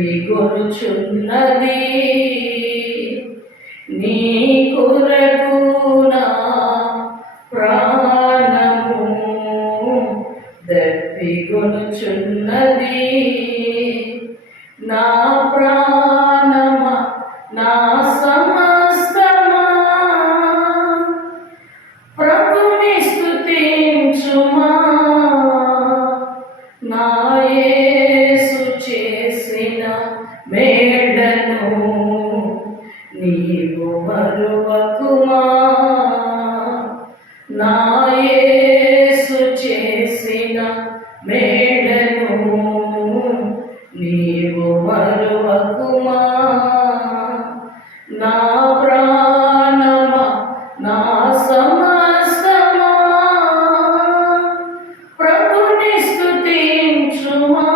దప్పిగొనుచున్నది నీ కొరకు నా ప్రాణము దప్పిగొనుచున్నది నా ప్రాణమా నా సమస్తమా ప్రభుని స్తుతించుమా నా యేసు చేసిన మేడను నీవు మరువకుమా నా యేసు చేసిన మేడను నీవు మరువకుమా నా ప్రాణమా నా సమస్తమా ప్రభుని స్తుతించుమా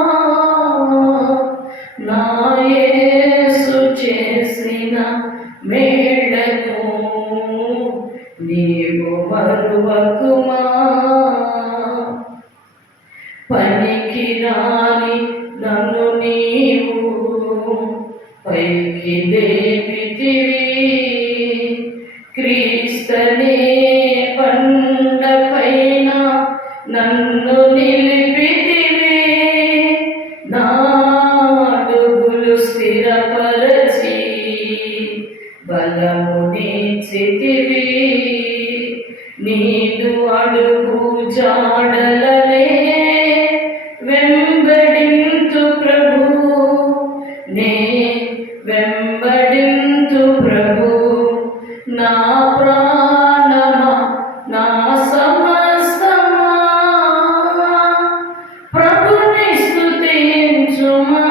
నా యేసు చేసిన మేడను నీవు మరువకుమా పనికి రాని నన్ను నీవు పైకి లేపితివి క్రీస్తనే బండపైన నన్ను నిలిపితివి నా అడుగులు స్థిరపరచి బలమునిచ్చితివి నీదు అడుగు జాడలనే వెంబడింతు ప్రభు నే వెంబడింతు ప్రభు నా ప్రాణమా నా సమస్తమా ప్రభుని స్తుతించుమా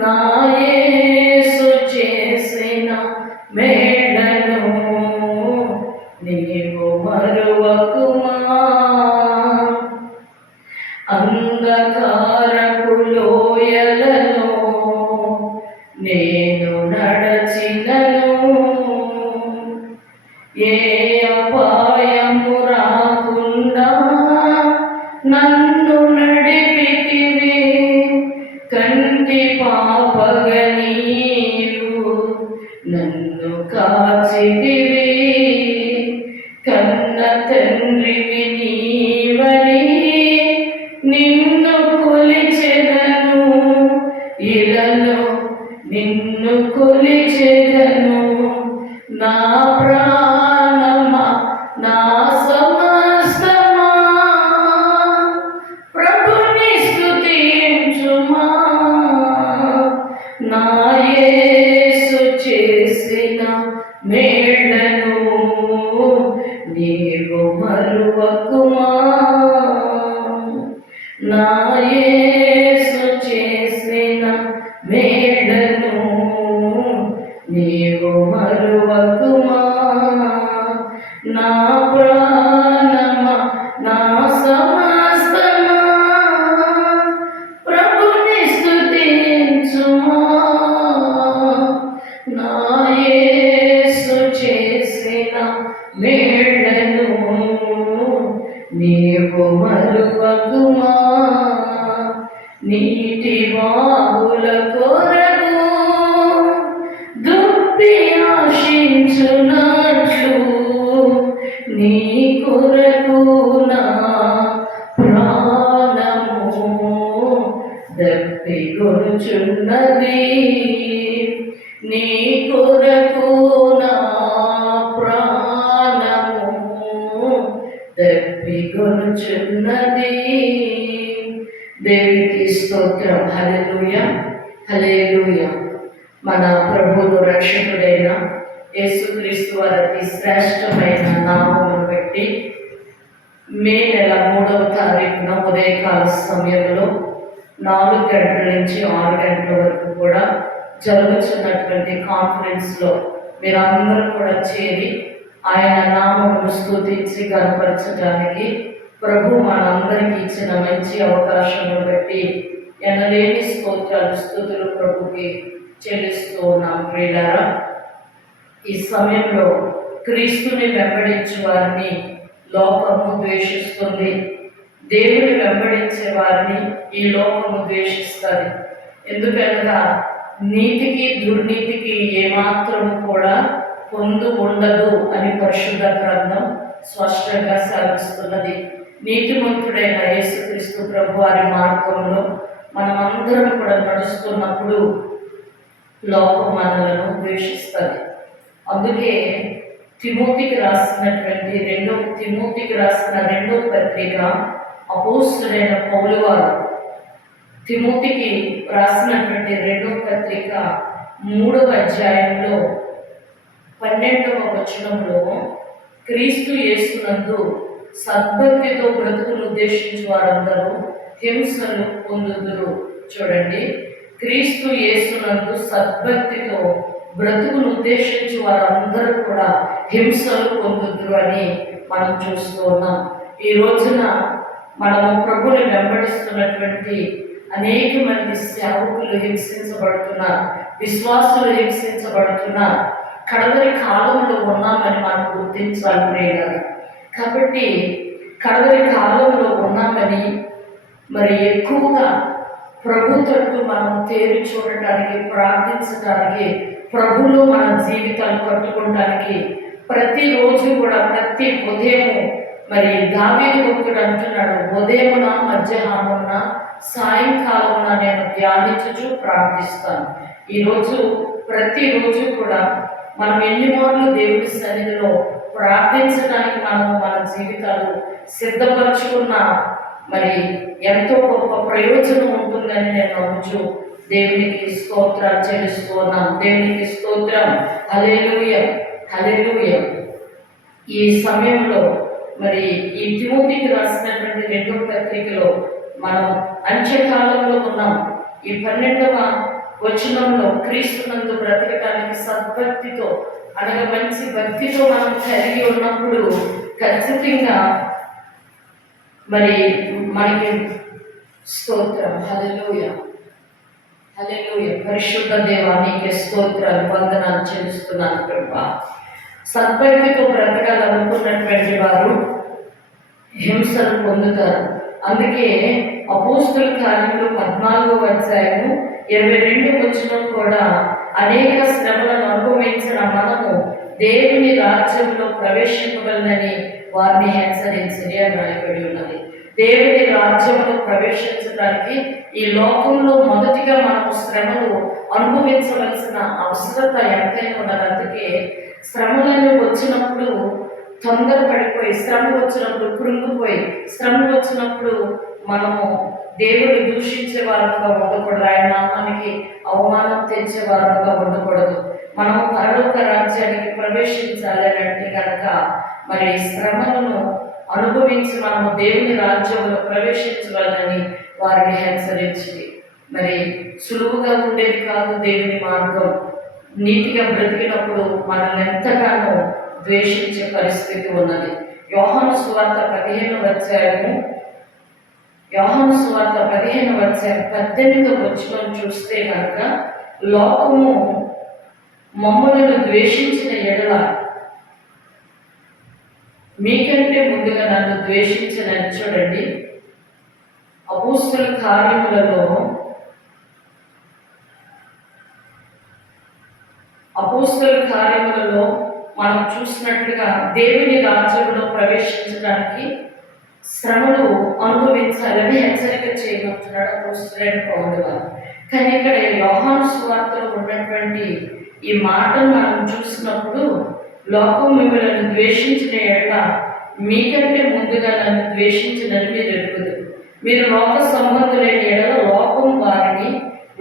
నా యేసు చేసిన మేడను నీవు మరువకుమా అంధకారపు లోయలలో నేను నడచినను ఏ అపాయము రాకుండా నన్ను నడిపితివి కంటి పాపగ నీవు నన్ను కాచితివి కన్న తండ్రివి నీవని నిన్ను కొలిచెదను ఇలలో నిన్ను కొలిచెదను నా ప్రాణమా నా సమస్తమా ప్రభుని స్తుతించుమా నా యేసు చేసిన మేడను నీవు మరువకుమా నా యేసు చేసిన మేడను నీవు మరువకుమా నా ప్రాణమా నా సమస్తమా ప్రభుని స్తుతించుమా నా యేసు చేసిన మేడను నీవు మరువకుమా నీటి వాగుల కొరకు దుప్పి ఆశించునట్లు నీ కొరకు నా ప్రాణము దప్పిగొనుచున్నది నీ కొరకు నా ప్రాణము దప్పిగొనుచున్నది దేవునికి స్తోత్రం హల్లెలూయా హల్లెలూయా మన ప్రభువు రక్షకుడైన యేసుక్రీస్తు వారి అతి శ్రేష్టమైన నామమును బట్టి మే నెల 3వ తారీఖున ఉదయకాల సమయంలో 4 గంటల నుంచి 6 గంటల వరకు కూడా జరుగుతున్నటువంటి కాన్ఫరెన్స్లో మీరందరూ కూడా చేరి ఆయన నామమును స్తుతించి గణపరచడానికి ప్రభు మనందరికీ ఇచ్చిన మంచి అవకాశమును బట్టి ఎనలేని స్తోత్రాలు స్తుతులు ప్రభుకి చెల్లిస్తూ ఉన్నాం. ప్రియులారా, ఈ సమయంలో క్రీస్తుని వెంబడించే వారిని లోకము ద్వేషిస్తుంది, దేవుని వెంబడించే వారిని ఈ లోకము ద్వేషిస్తుంది. ఎందుకనగా నీతికి దుర్నీతికి ఏమాత్రము కూడా పొందు ఉండదు అని పరిశుద్ధ గ్రంథం స్పష్టంగా సాగిస్తున్నది. నీతిమంతుడైన యేసుక్రీస్తు ప్రభు వారి మార్గంలో మనమందరం కూడా నడుస్తున్నప్పుడు లోకం మనలను ద్వేషిస్తుంది. అందుకే తిమోతికి రాసిన రెండో పత్రిక అపోస్తులైన పౌలు వారు తిమోతికి రాసినటువంటి రెండో పత్రిక 3వ అధ్యాయంలో 12వ వచనంలో క్రీస్తు యేసునందు సద్భక్తితో బ్రతుకును ఉద్దేశించి వారందరూ హింసలు పొందుదురు. చూడండి, క్రీస్తు యేసునందు సద్భక్తితో బ్రతుకును ఉద్దేశించి వారందరూ కూడా హింసలు పొందుదురు అని మనం చూస్తూ ఉన్నాం. ఈ రోజున మనము ప్రభుని వెంబడిస్తున్నటువంటి అనేక మంది సేవకులు హింసించబడుతున్నారు, విశ్వాసులు హింసించబడుతున్నారు. కడవరి కాలంలో ఉన్నామని మనం గుర్తించాలి ప్రియులారా. కాబట్టి కడవరి కాలంలో ఉన్నామని మరి ఎక్కువగా ప్రభు తట్టు మనం తేరి చూడటానికి, ప్రార్థించడానికి, ప్రభులో మన జీవితాలు కట్టుకోవడానికి ప్రతిరోజు కూడా ప్రతి ఉదయము మరి దావీదు భక్తుడు అంటున్నాడు, ఉదయమున మధ్యాహ్నమున సాయంకాలమున నేను ధ్యానించుచు ప్రార్థిస్తాను. ప్రతిరోజు కూడా మనం ఎన్ని మార్లు దేవుడి సన్నిధిలో ప్రార్థించడానికి మనము మన జీవితాలు సిద్ధపరచుకున్న మరి ఎంతో గొప్ప ప్రయోజనం ఉంటుందని నేను నమ్ముచు దేవునికి స్తోత్రాలు చెల్లిస్తూ ఉన్నాను. దేవునికి స్తోత్రం. హల్లెలూయా, హల్లెలూయా. ఈ సమయంలో మరి ఈ తిమోతికి రాసినటువంటి రెండో పత్రికలో మనం అంత్యకాలంలో ఉన్నాం. ఈ 12వ వచనంలో క్రీస్తునందు బ్రతకటానికి సద్భక్తితో అనగా మంచి భక్తితో మనం కలిగి ఉన్నప్పుడు ఖచ్చితంగా మరి మనకి స్తోత్రం. హల్లెలూయా, హల్లెలూయా. పరిశుద్ధ దేవానికి స్తోత్రాలు, వందనాలు చెల్లిస్తున్నాను ప్రభా. సద్భక్తితో బ్రతకాలనుకున్నటువంటి వారు హింసలు పొందుతారు. అందుకే అపోస్తుల కార్యములు 14వ అధ్యాయము 22వ వచనం కూడా అనేక శ్రమలను అనుభవించిన మనము దేవుని రాజ్యంలో ప్రవేశింపగలనని వారిని హెచ్చరించని అని రాయబడి ఉన్నది. దేవుని రాజ్యంలో ప్రవేశించడానికి ఈ లోకంలో మొదటిగా మనము శ్రమలు అనుభవించవలసిన అవసరత ఎంతైనా ఉన్నది. అందుకే శ్రమలను వచ్చినప్పుడు తొందరపడిపోయి, శ్రమ వచ్చినప్పుడు కృంగిపోయి, శ్రమ వచ్చినప్పుడు మనము దేవుడిని దూషించే వారంగా ఉండకూడదు, ఆయన నామానికి అవమానం తెచ్చే వారంగా ఉండకూడదు. మనము పరలోక రాజ్యానికి ప్రవేశించాలి అని అంటే కనుక మరి శ్రమలను అనుభవించి మనము దేవుని రాజ్యంలో ప్రవేశించవాలని వారిని హెచ్చరించింది. మరి సులువుగా ఉండేది కాదు దేవుని మార్గం. నీతిగా బ్రతికినప్పుడు మనల్ని ఎంతగానో ద్వేషించే పరిస్థితి ఉన్నది. యోహాను సువార్త 15వ అధ్యాయం 18వ వచనం చూస్తే కనుక లోకము మమ్ములను ద్వేషించిన ఎడల మీకంటే ముందుగా నన్ను ద్వేషించనని. చూడండి, అపోస్తుల కార్యములలో మనం చూసినట్లుగా దేవుని రాజ్యంలో ప్రవేశించడానికి శ్రమలు అనుభవించాలని హెచ్చరిక చేయబోతున్నాడు అపోస్తలుడైన పౌలు గారు. కానీ ఇక్కడ యోహాను సువార్తలో ఉన్నటువంటి ఈ మాటను మనం చూసినప్పుడు లోకం మిమ్మల్ని ద్వేషించిన ఎడల మీకంటే ముందుగా నన్ను ద్వేషించినని మీరు ఎరుగుదు. మీరు లోక సంబంధులైన ఎడల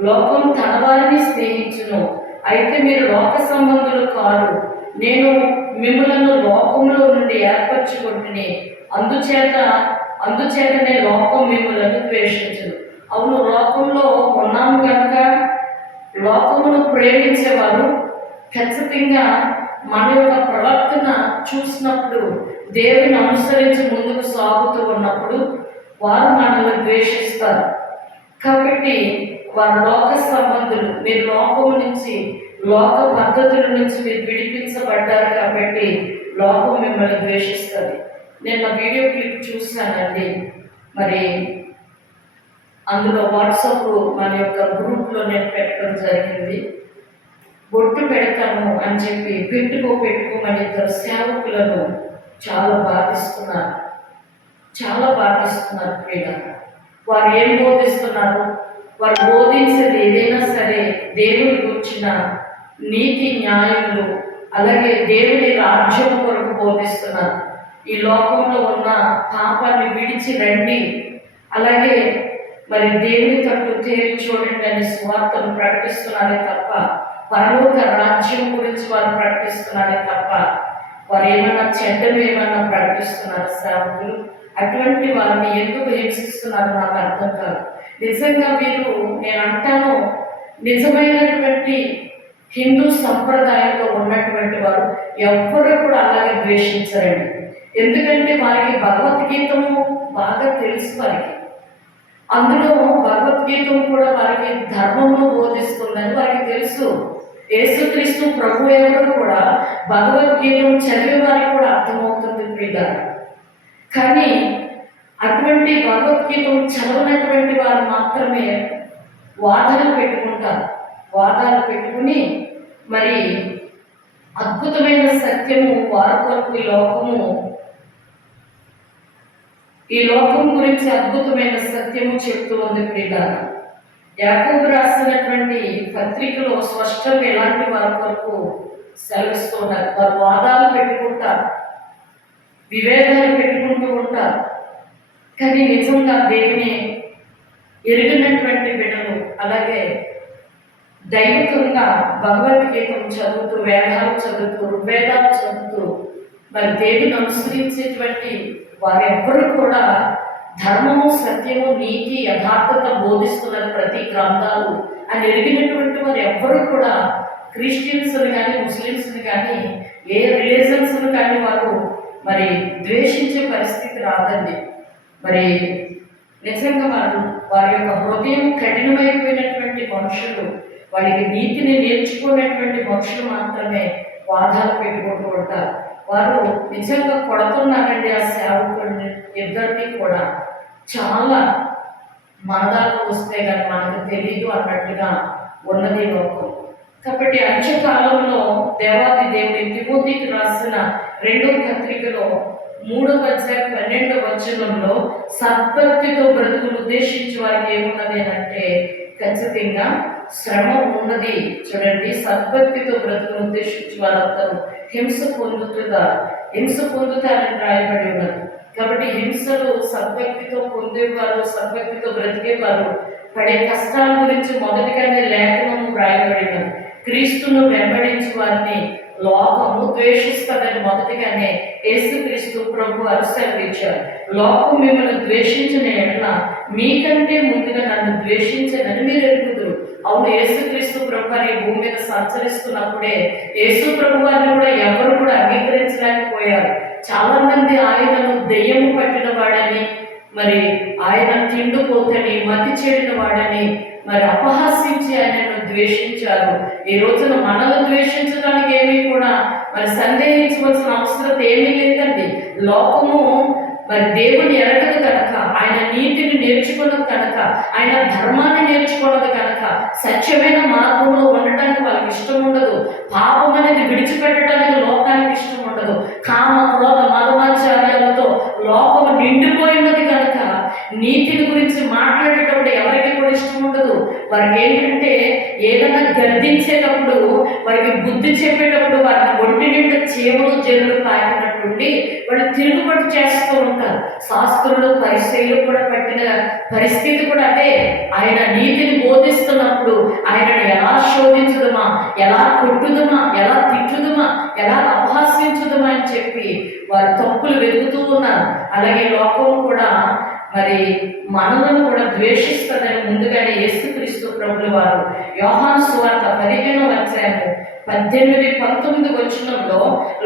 లోకం తన వారిని స్నేహించును. అయితే మీరు లోక సంబంధులు కాదు, నేను మిమ్మలను లోకంలో నుండి ఏర్పరచుకుంటుని, అందుచేతనే లోకం మిమ్మలను ద్వేషించను. అవును, లోకంలో ఉన్నాము కనుక లోకమును ప్రేమించేవారు ఖచ్చితంగా మన యొక్క ప్రవర్తన చూసినప్పుడు, దేవుని అనుసరించి ముందుకు సాగుతూ ఉన్నప్పుడు వారు మనల్ని ద్వేషిస్తారు. కాబట్టి వారు లోక సంబంధులు. మీరు లోకము నుంచి, లోక పద్ధతుల నుంచి మీరు విడిపించబడ్డారు కాబట్టి లోకం మిమ్మల్ని ద్వేషిస్తుంది. నేను వీడియో క్లిప్ చూశానండి. మరి అందులో వాట్సాప్ మన యొక్క గ్రూప్లో నేను పెట్టడం జరిగింది. బొట్టు పెడతాము అని చెప్పి పెట్టుకోమని ఇద్దరు సేవకులను చాలా బాధిస్తున్నారు ప్రియులారా. వారు ఏం బోధిస్తున్నారు? వారు బోధించేది ఏదైనా సరే దేవుని గురించిన నీతి న్యాయములు, అలాగే దేవుని రాజ్యం కొరకు బోధిస్తున్నారు. ఈ లోకంలో ఉన్న పాపాన్ని విడిచి రండి, అలాగే మరి దేవుని తట్టు తేరి చూడండి అని స్వార్థను ప్రకటిస్తున్నారే తప్ప, పరలోక రాజ్యం గురించి వారు ప్రకటిస్తున్నారే తప్ప, వారు ఏమన్నా చెడ్డలు ఏమన్నా ప్రకటిస్తున్నారు సేవకులు. అటువంటి వారిని ఎందుకు హింసిస్తున్నారు నాకు అర్థం కాదు. నిజంగా వీరు, నేను అంటాను, నిజమైనటువంటి హిందూ సంప్రదాయంలో ఉన్నటువంటి వారు ఎవ్వరూ కూడా అలాగే ద్వేషించరండి. ఎందుకంటే వారికి భగవద్గీతము బాగా తెలుసు. అందులో భగవద్గీతం కూడా వారికి ధర్మమును బోధిస్తుందని వారికి తెలుసు. యేసుక్రీస్తు ప్రభు ఎవరు కూడా భగవద్గీతం చదివే వారికి కూడా అర్థమవుతుంది ప్రియులారా. కానీ అటువంటి భగవద్గీతం చదవనటువంటి వారు మాత్రమే వాదాలు పెట్టుకుని మరి అద్భుతమైన సత్యము వారి కొరకు ఈ లోకం గురించి అద్భుతమైన సత్యము చెప్తూ ఉంది ప్రియులారా. యాకోబు రాసినటువంటి పత్రికలో స్పష్టంగా ఎలాంటి వారి కొరకు సెలవిస్తున్నారు. వారు వాదాలు పెట్టుకుంటారు, వివేదాలు పెట్టుకుంటూ ఉంటారు. కానీ నిజంగా దేవుని ఎరిగినటువంటి బిడ్డలు, అలాగే దైవికంగా భగవద్గీతం చదువుతూ, వేదాలు చదువుతూ, ఋగ్వేదాలు చదువుతూ మరి దేవుని అనుసరించేటువంటి వారెవ్వరూ కూడా ధర్మము, సత్యము, నీతి, యథార్థత బోధిస్తున్నది ప్రతి గ్రంథాలు అని ఎరిగినటువంటి వారు ఎవ్వరూ కూడా క్రిస్టియన్స్ని కానీ, ముస్లిమ్స్ని కానీ, ఏ రిలీజన్స్ని కానీ వారు మరి ద్వేషించే పరిస్థితి రాదండి. మరి నిజంగా వారి యొక్క హృదయం కఠినమైపోయినటువంటి మనుషులు, వారికి నీతిని నేర్చుకునేటువంటి మనుషులు మాత్రమే వాదాలు పెట్టుకుంటూ ఉంటారు. వారు నిజంగా కొడుతున్నారండి ఆ సేవకుడిని ఇద్దరిని కూడా. చాలా మనదాకా వస్తే కానీ మనకు తెలీదు అన్నట్టుగా ఉన్నది లోకం. కాబట్టి అంత్యకాలంలో దేవాది దేవుడి తిమోతికి రాసిన 2వ పత్రికలో 3వ అధ్యాయం 12వ వచనంలో సద్భక్తితో బ్రతుకును ఉద్దేశించి వారికి ఏమున్నది అంటే ఖచ్చితంగా శ్రమ ఉన్నది. చూడండి, సద్భక్తితో బ్రతుకును ఉద్దేశించి వారందరూ హింస పొందుతారని రాయబడి ఉన్నది. కాబట్టి హింసలు సద్భక్తితో పొందేవారు, సద్భక్తితో బ్రతికేవారు పడే కష్టాల గురించి మొదటిగానే లేఖనము రాయబడినది. క్రీస్తును వెంబడించి వారిని లోకము ద్వేషిస్తుందని మొదటిగానే యేసుక్రీస్తు ప్రభు సెలవిచ్చారు. లోకం మిమ్మల్ని ద్వేషించిన ఎడల మీకంటే ముందుగా నన్ను ద్వేషించదని మీరు ఎరుగుదురు. అవును, యేసుక్రీస్తు ప్రభు వారి భూమి మీద సంచరిస్తున్నప్పుడే యేసు ప్రభు వారిని కూడా ఎవరు కూడా అంగీకరించలేకపోయారు. చాలా మంది ఆయనను దెయ్యము పట్టిన వాడని, మరి ఆయన తిండిపోతని, మతి చెడిన వాడని మరి అపహాస్యించి ఆయనను ద్వేషించారు. ఈ రోజున మనల్ని ద్వేషించడానికి ఏమీ కూడా మరి సందేహించవలసిన అవసరం ఏమీ లేదండి. లోకము మరి దేవుని ఎరగదు కనుక, ఆయన నీతిని నేర్చుకున్నది కనుక, ఆయన ధర్మాన్ని నేర్చుకున్నది కనుక, సత్యమైన మార్గంలో ఉండటానికి వాళ్ళకి ఇష్టం ఉండదు. పాపం అనేది విడిచిపెట్టడానికి లోకానికి ఇష్టం ఉండదు. కామ, క్రోధ, మదమాచార్యాలతో లోకం నిండిపోయినది కనుక నీతిని గురించి మాట్లాడేటప్పుడు ఎవరికి కూడా ఇష్టం ఉండదు. వారికి ఏంటంటే ఏదైనా గర్దించేటప్పుడు, వారికి బుద్ధి చెప్పేటప్పుడు వారికి ఒంటి నిండా చీమలు జల్లులు తాకినట్టుండి వాళ్ళు తిరుగుబాటు చేస్తూ ఉంటారు. శాస్త్రులు, పరిచయులు కూడా పట్టిన పరిస్థితి కూడా అదే. ఆయన నీతిని బోధిస్తున్నప్పుడు ఆయనను ఎలా శోధించుదమా, ఎలా కొట్టుదమా, ఎలా తిట్టుదమా, ఎలా అపహాస్యించుదమా అని చెప్పి వారు తప్పులు వెతుకుతూ ఉన్నారు. అలాగే లోకం కూడా మరి మనలను కూడా ద్వేషిస్తుందని ముందుగానే యేసుక్రీస్తు ప్రభుల వారు యోహాను సువార్త 15వ అధ్యాయము 18-19 వచనంలో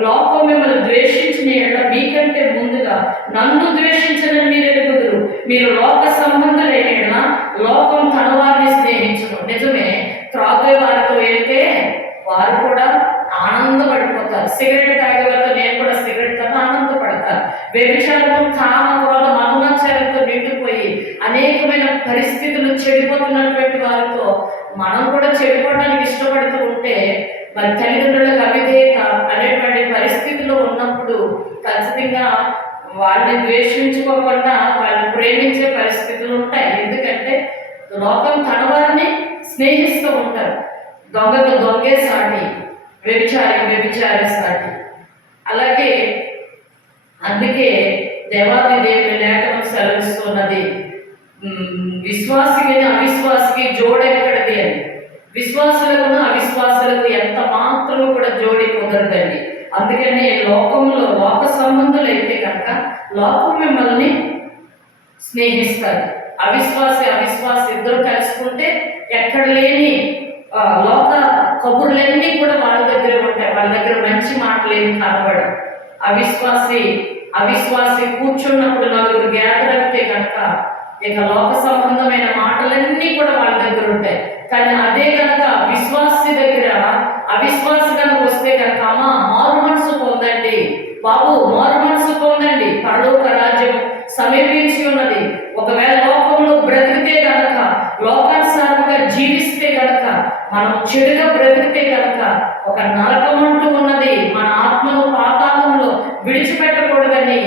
లోకం మిమ్మల్ని ద్వేషించిన ఎడల మీకంటే ముందుగా నన్ను ద్వేషించదని మీరు ఎరుగుదురు. మీరు లోక సంబంధులైన ఎడల లోకం తన వారిని స్నేహించను. నిజమే, త్రాగే వారితో వెళ్తే వారు కూడా ఆనందపడిపోతారు. సిగరెట్ తాగే వారితో నేను కూడా సిగరెట్ తాను ఆనందపడతారు. వ్యభిచారము, కామ, క్రోధ, మదమాచారంతో నిండిపోయి అనేకమైన పరిస్థితులు చెడిపోతున్నటువంటి వారితో మనం కూడా చెడిపోవడానికి ఇష్టపడుతూ ఉంటే మరి తల్లిదండ్రులకు అవిధేయత అనేటువంటి పరిస్థితిలో ఉన్నప్పుడు ఖచ్చితంగా వాళ్ళని ద్వేషించుకోకుండా వాళ్ళని ప్రేమించే పరిస్థితులు ఉంటాయి. ఎందుకంటే లోకం తన వారిని స్నేహిస్తూ ఉంటారు. దొంగకు దొంగే సాటి, వ్యభిచారి సాటి. అలాగే అందుకే దేవాది దేవుని లేఖనం సెలవిస్తున్నది, విశ్వాసికి అవిశ్వాసికి జోడెక్కడది అని. విశ్వాసులకు అవిశ్వాసులకు ఎంత మాత్రము కూడా జోడి కుదరదండి. అందుకని లోకంలో లోక సంబంధులైతే కనుక లోకం మిమ్మల్ని స్నేహిస్తారు. అవిశ్వాసి ఇద్దరు కలుసుకుంటే ఎక్కడ లేని లోక కబుర్లన్నీ కూడా వాళ్ళ దగ్గర ఉంటాయి. వాళ్ళ దగ్గర మంచి మాటలు ఏమి కనబడవు. అవిశ్వాసి కూర్చున్నప్పుడు నలుగురు గ్యాదర్ అయితే కనుక ఇక లోక సంబంధమైన మాటలన్నీ కూడా వాళ్ళ దగ్గర ఉంటాయి. కానీ అదే కనుక అవిశ్వాసి కనుక వస్తే కనుక అమ్మ మారు మనసు పొందండి బాబు, మారు మనసు పొందండి, పరలోక రాజ్యం సమీపించి ఉన్నది. ఒకవేళ లోకంలో బ్రతికితే కనుక, లోకానుసారంగా జీవిస్తే కనుక, మనం చెడుగా బ్రతికితే కనుక ఒక నరకం అంటూ ఉన్నది. మన ఆత్మను పాతాళంలో విడిచిపెట్టకూడదని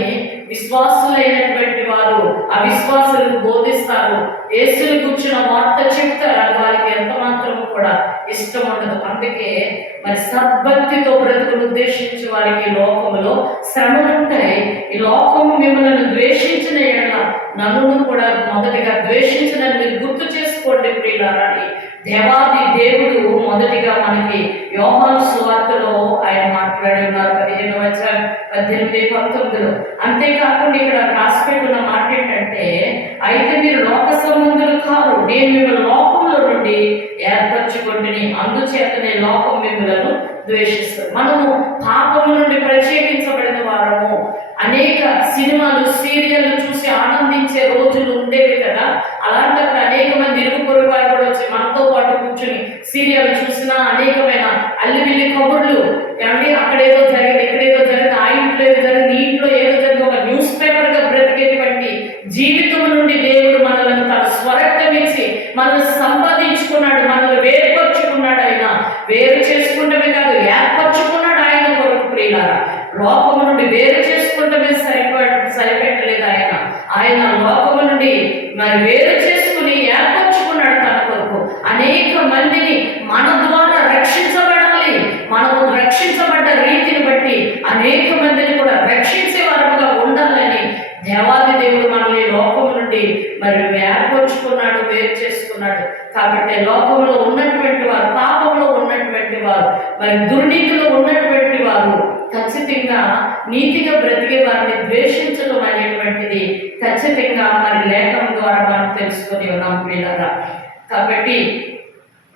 విశ్వాసులైనటువంటి వారు అవిశ్వాసులకు బోధిస్తారు. యేసుని కూర్చున్న వార్త చెప్తారు. అది వారికి ఎంత మాత్రం కూడా ఇష్టం ఉండదు. అందుకే మరి సద్భక్తితో బ్రతుకును ఉద్దేశించి వారికి లోకములో శ్రమలు ఉంటాయి. ఈ లోకం మిమ్మల్ని ద్వేషించిన ఎడల నన్ను కూడా మొదటిగా ద్వేషించదని మీరు గుర్తు చేసుకోండి ప్రియులారా. దేవాది దేవుడు మొదటిగా మనకి యోహాను సువార్తలో ఆయన మాట్లాడి ఉన్నారు 15:18-19. అంతేకాకుండా ఇక్కడ రాసిపెట్టున్న మాట ఏంటంటే, అయితే మీరు లోక సంబంధులు కారు, నేను మిమ్మల్ని లోకంలో నుండి ఏర్పరచుకుంటుని, అందుచేతనే లోకం మిమ్మలను ద్వేషిస్తారు. మనము పాపము నుండి ప్రత్యేకించబడిన వారము. అనేక సినిమాలు సీరియళ్ళు చూసి ఆనందించే రోజులు ఉండేవి కదా. అలాంటప్పుడు అనేక మంది ఇరుగు పొరుగు వారు కూడా వచ్చి మనతో పాటు కూర్చుని సీరియల్ చూసినా అనేకమైన అల్లిమిల్లి కబుర్లు, ఏమంటే అక్కడేదో జరిగింది, ఇక్కడేదో జరిగింది, ఆ ఇంట్లో ఏదో జరిగింది, ఈ ఇంట్లో ఏదో జరిగింది, ఒక న్యూస్ పేపర్గా బ్రతికేటువంటి జీవితం నుండి దేవుడు మనల్ని తన స్వరక్తమిచ్చి మనల్ని సంపాదించుకున్నాడు, మనల్ని వేరుపరుచుకున్నాడు. ఆయన వేరు చేసుకుంటమే కాదు, ఏర్పరచుకున్నాడు ఆయన కొరకు ప్రియులారా. లోకము నుండి వేరు చేసుకుంటమే సరిపెట్టలేదు ఆయన లోకము నుండి మరి వేరు చేసుకుని ఏర్పరచుకున్నాడు తన కొరకు. అనేక మందిని మన ద్వారా రక్షించబడాలి. మనము రక్షించబడ్డ రీతిని బట్టి అనేక మందిని కూడా రక్షించే వారుగా ఉండాలని దేవాది దేవుడు మనల్ని లోకము నుండి మరి ఏర్పరచుకున్నాడు, వేరు చేసుకున్నాడు. కాబట్టి లోకంలో ఉన్నటువంటి వారు, పాపంలో ఉన్నటువంటి వారు, మరి దుర్నీతిలో ఉన్నటువంటి వారు ఖచ్చితంగా నీతిగా బ్రతికే వారిని ద్వేషించడం అనేటువంటిది ఖచ్చితంగా మరి లేఖనం ద్వారా మనం తెలుసుకొని ఉన్నాం ప్రియులారా. కాబట్టి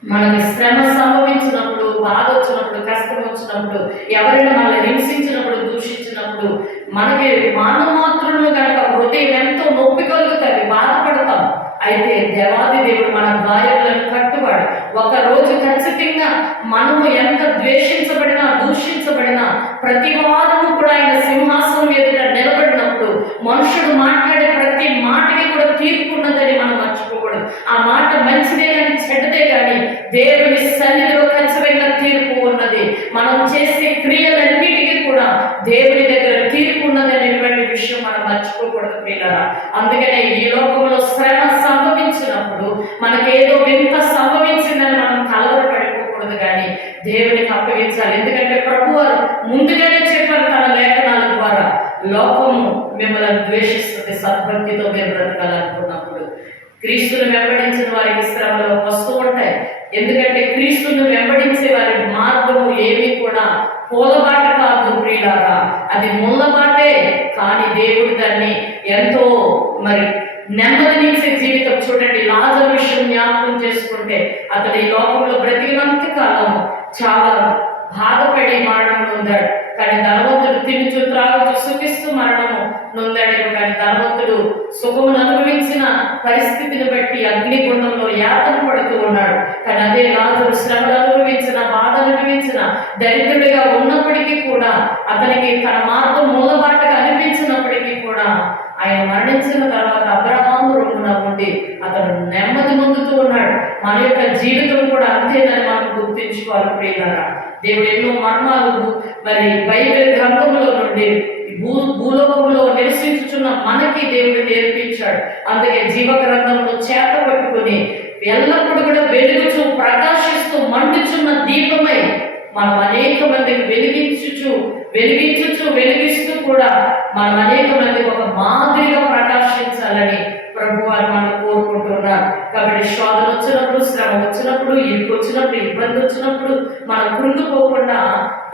మనకి శ్రమ సంభవించినప్పుడు, బాధ వచ్చినప్పుడు, కష్టం వచ్చినప్పుడు, ఎవరైనా మనల్ని హింసించినప్పుడు, దూషించినప్పుడు మనకి మానమాత్రులు కనుక హృదయం ఎంతో నొప్పి కలుగుతుంది, బాధపడతాం. అయితే దేవాది దేవుడు మన గాయాలను కట్టువాడు. ఒకరోజు ఖచ్చితంగా మనము ఎంత ద్వేషించబడినా, దూషించబడినా ప్రతి వారము కూడా ఆయన సింహాసనం ఎదుట నిలబడినప్పుడు మనుషుడు మాట్లాడే ప్రతి మాటకి కూడా తీర్పు ఉన్నదని మనం మర్చిపోకూడదు. ఆ మాట మంచిదే కానీ చెడ్డదే కానీ దేవుని సన్నిధిలో ఖచ్చితంగా తీర్పు ఉన్నది. మనం చేసే క్రియలన్నిటికీ కూడా దేవుని దగ్గర తీర్పు ఉన్నది అనేటువంటి విషయం మనం మర్చిపోకూడదు పిల్లరా. అందుకనే ఈ లోకంలో శ్రమ సంభవించినప్పుడు మనకేదో వింత సంభవించిందని మనం కలవరపడిపోకూడదు కానీ దేవునికి అప్పగించాలి. ఎందుకంటే ప్రభువారు ముందుగానే చెప్పారు తన లేఖనాల ద్వారా, లోకము మిమ్మల్ని ద్వేషిస్తుంది, సద్భక్తితో మీరు బ్రతకాలనుకున్నప్పుడు. క్రీస్తును వెంబడించిన వారికి శ్రమలు వస్తూ ఉంటాయి. ఎందుకంటే క్రీస్తును వెంబడించే వారి మార్గము ఏమీ కూడా పూలబాట కాదు ప్రియులారా, అది ముళ్ళబాటే. కానీ దేవుడు దాన్ని ఎంతో మరి నెమ్మదినిచ్చే జీవితం. చూడండి, లాజరు విషయం జ్ఞాపకం చేసుకుంటే అతడు ఈ లోకంలో బ్రతికినంత కాలం చాలా బాధపడి మరణం నొందాడు. కానీ ధనవంతుడు తినుచు త్రాగుచు సుఖిస్తూ మరణము నొందాడేమో. కానీ ధనవంతుడు సుఖమును అనుభవించిన పరిస్థితిని బట్టి అగ్నిగుండంలో యాతన పడుతూ ఉన్నాడు. కానీ అదే లాజరు శ్రమలు అనుభవించిన, బాధ అనుభవించిన, దరిద్రుడిగా ఉన్నప్పటికీ కూడా, అతనికి తన మార్గం మూలబాటగా అనిపించినప్పటికీ కూడా ఆయన మరణించిన తర్వాత అబ్రహాము రొమ్మున నుండి అతను నెమ్మది పొందుతూ ఉన్నాడు. మన యొక్క జీవితం కూడా అంతేనని మనం గుర్తించుకోవాలి ప్రియులారా. దేవుడు ఎన్నో మర్మాలు మరి బైబిల్ గ్రంథంలో నుండి భూలోకంలో నివసించుచున్న మనకి దేవుడు నేర్పించాడు. అందుకే జీవ గ్రంథంలో చేత పట్టుకుని ఎల్లప్పుడూ కూడా వెలుగుచూ ప్రకాశిస్తూ మండుచున్న దీపమై మనం అనేక మందికి వెలిగిస్తూ కూడా మనం అనేక మందికి ఒక మాదిరిగా ప్రకాశించాలని ప్రభువారు మనం కోరుకుంటున్నారు. కాబట్టి శోధన వచ్చినప్పుడు, శ్రమ వచ్చినప్పుడు, ఇరుకు వచ్చినప్పుడు, ఇబ్బంది వచ్చినప్పుడు మనం కృంగిపోకుండా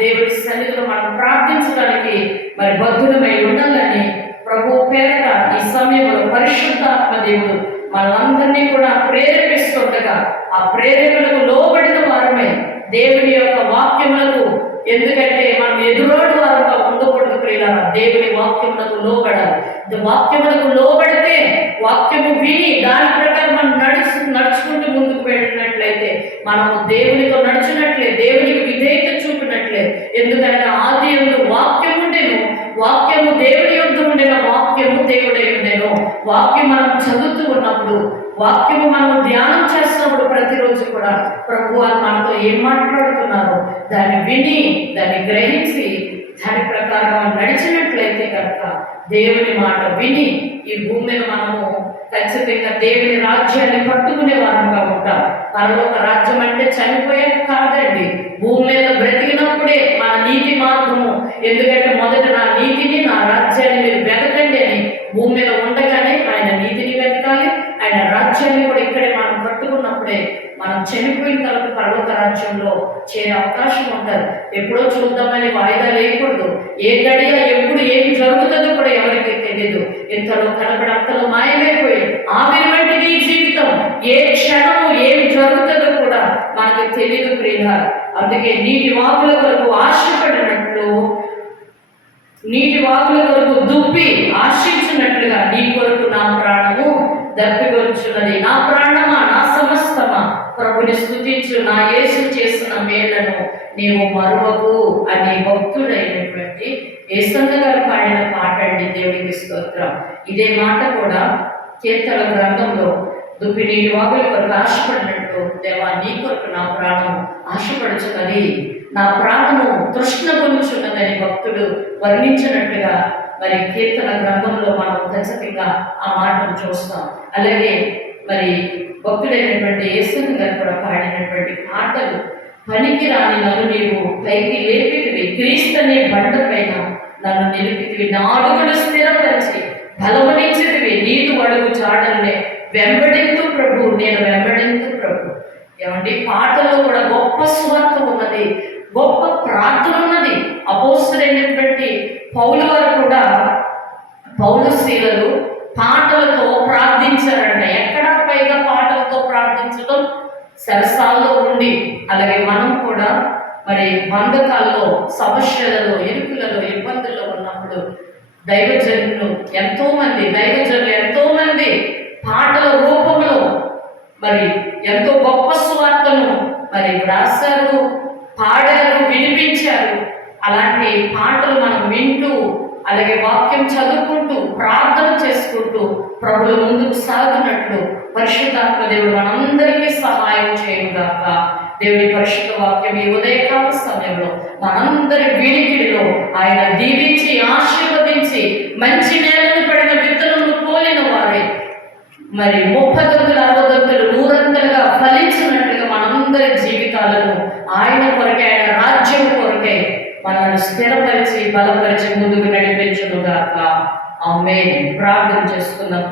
దేవుడి సన్నిధిలో మనం ప్రార్థించడానికి మరి బద్ధులమై ఉండాలని ప్రభు పేరట ఈ సమయంలో పరిశుద్ధాత్మ దేవుడు మనందరినీ కూడా ప్రేరేపిస్తుండగా ఆ ప్రేరేపణకు లోబడిన వారమై దేవుని యొక్క వాక్యములకు, ఎందుకంటే మనం ఎదురోడు వారుగా ఉండకూడదు ప్రియులారా. దేవుని వాక్యములకు లోబడాలి. వాక్యములకు లోబడితే, వాక్యము విని దాని ప్రకారం మనం నడుచుకుంటూ ముందుకు వెళ్ళినట్లయితే మనము దేవునితో నడిచినట్లే, దేవునికి విధేయత చూపినట్లే. ఎందుకంటే ఆది యందు వాక్యం ఉండేను, వాక్యము దేవుని యొద్ద ఉండేను, వాక్యము దేవుడై ఉండేను. వాక్యం మనం చదువుతూ ఉన్నప్పుడు, వాక్యము మనం ధ్యానం చేస్తున్నప్పుడు ప్రతిరోజు కూడా ప్రభువారు మనతో ఏం మాట్లాడుతున్నారో దాన్ని విని, దాన్ని గ్రహించి దాని ప్రకారం నడిచినట్లయితే కనుక దేవుని మాట విని ఈ భూమి మీద మనము ఖచ్చితంగా దేవుని రాజ్యాన్ని పట్టుకునే వారంగా ఉంటాం. పరలోక రాజ్యం అంటే చనిపోయాక కాదండి, భూమి మీద బ్రతికినప్పుడే మన నీతి మార్గము. ఎందుకంటే మొదట నా నీతిని, నా రాజ్యాన్ని మీరు వెతకండి అని భూమి మీద ఉండగానే ఆయన నీతిని వెతకాలి, ఆయన రాజ్యాన్ని కూడా ఇక్కడే మనం పట్టుకున్నప్పుడే మనం చనిపోయిన తర్వాత పరలోక రాజ్యంలో చేరే అవకాశం ఉంటుంది. ఎప్పుడో చూద్దామని వాయిదా లేకూడదు. ఏ గడియ ఎప్పుడు ఏం జరుగుతుందో కూడా ఎవరికి తెలియదు. ఇంతలో కనబడి అంతలో మాయమైపోయి ఆవిరి వంటిది ఈ జీవితం. ఏ క్షణము ఏం జరుగుతుందో కూడా మనకు తెలియదు ప్రియులారా. అందుకే నీటి వాగుల కొరకు ఆశపడినట్లు, నీటి వాగుల కొరకు దుప్పి ఆశించినట్లుగా నీ కొరకు నా ప్రాణము దప్పికొచ్చున్నది. నా ప్రాణమా, నా సమస్తమా ప్రభుని స్తుతించు, నా యేసు చేసిన మేళ్లను నీవు మరువకు అని భక్తుడైనటువంటి యేసన్న గారు పాడిన పాట అండి. దేవుడికి స్తోత్రం. ఇదే మాట కూడా కీర్తన గ్రంథంలో దుప్పి నీటి వాగుల కొరకు ఆశపడినట్టు, దేవా నీ కొరకు నా ప్రాణం ఆశపడుచున్నది, నా ప్రాణము తృష్ణ కొనుచున్నదని భక్తుడు వర్ణించినట్టుగా మరి కీర్తన గ్రంథంలో మనం ఖచ్చితంగా ఆ మాటను చూస్తాం. అలాగే మరి భక్తుడైనటువంటి యేసన్న గారు కూడా పాడినటువంటి పాటలు, పనికి రాని నన్ను నీవు పైకి లేపితివి, క్రీస్తనే బండ పైన నన్ను నిలిపితివి, నా అడుగులు స్థిరపరిచి బలమనిచ్చితివి, నీదు అడుగు చాడల్లే వెంబడింతు ప్రభు, నేను వెంబడింతు ప్రభు. ఏమండి, పాటల్లో కూడా గొప్ప స్వార్థ ఉన్నది, గొప్ప ప్రార్థన ఉన్నది. అపోస్తలుడైనటువంటి పౌలు వారు కూడా, పౌలు శీలలు పాటలతో ప్రార్థించారంట. ఎక్కడా పైగా పాటలతో ప్రార్థించడం సరసాల్లో ఉండి, అలాగే మనం కూడా మరి బంధకాల్లో, సమస్యలలో, ఇరుకులలో, ఇబ్బందుల్లో ఉన్నప్పుడు దైవజనులు ఎంతో మంది పాటల రూపంలో మరి ఎంతో గొప్ప సువార్తను మరి రాశారు, పాడారు, వినిపించారు. అలాంటి పాటలు మనం వింటూ, అలాగే వాక్యం చదువుకుంటూ, ప్రార్థన చేసుకుంటూ ప్రభువు ముందుకు సాగుతున్నట్లు పరిశుద్ధాత్మ దేవుడు మనందరికీ సహాయం చేయుగాక. దేవుడి పరిశుద్ధ వాక్యం ఈ ఉదయకాల సమయంలో మనందరి వినికిడిలో ఆయన దీవించి, ఆశీర్వదించి, మంచి నేలను పడిన విత్తనములు పోలిన వారే మరి 30 దంతులు, 60 దంతులు, 100 ఫలించినట్టుగా మనందరి జీవితాలను ఆయన కొరకే, ఆయన రాజ్యం కొరకే మనల్ని స్థిరపరిచి, బలపరిచి ముందుకు నడిపించునుగాక. ఆమేన్. ప్రార్థన చేసుకుందాం.